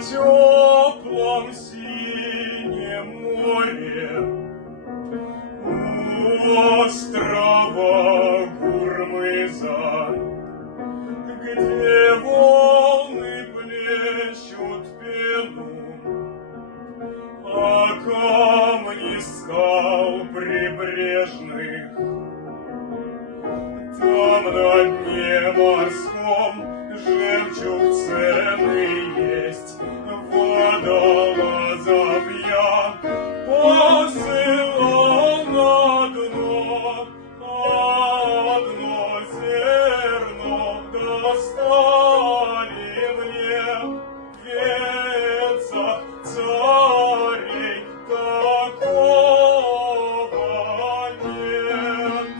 теплом синем море у острова Гурмыза, где волны плещут пену, а камни скал прибрежных. Там на дне морском жемчуг ценный есть, водолазов я посылал на дно, одно зерно достали мне в венцах царей, такого нет.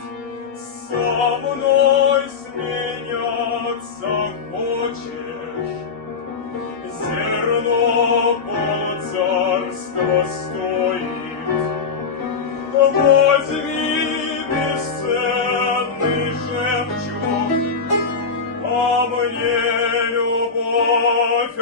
Со мной сменяться хочешь? Зерно полцарства стоит. Возьми бесценный жемчуг, а мне любовь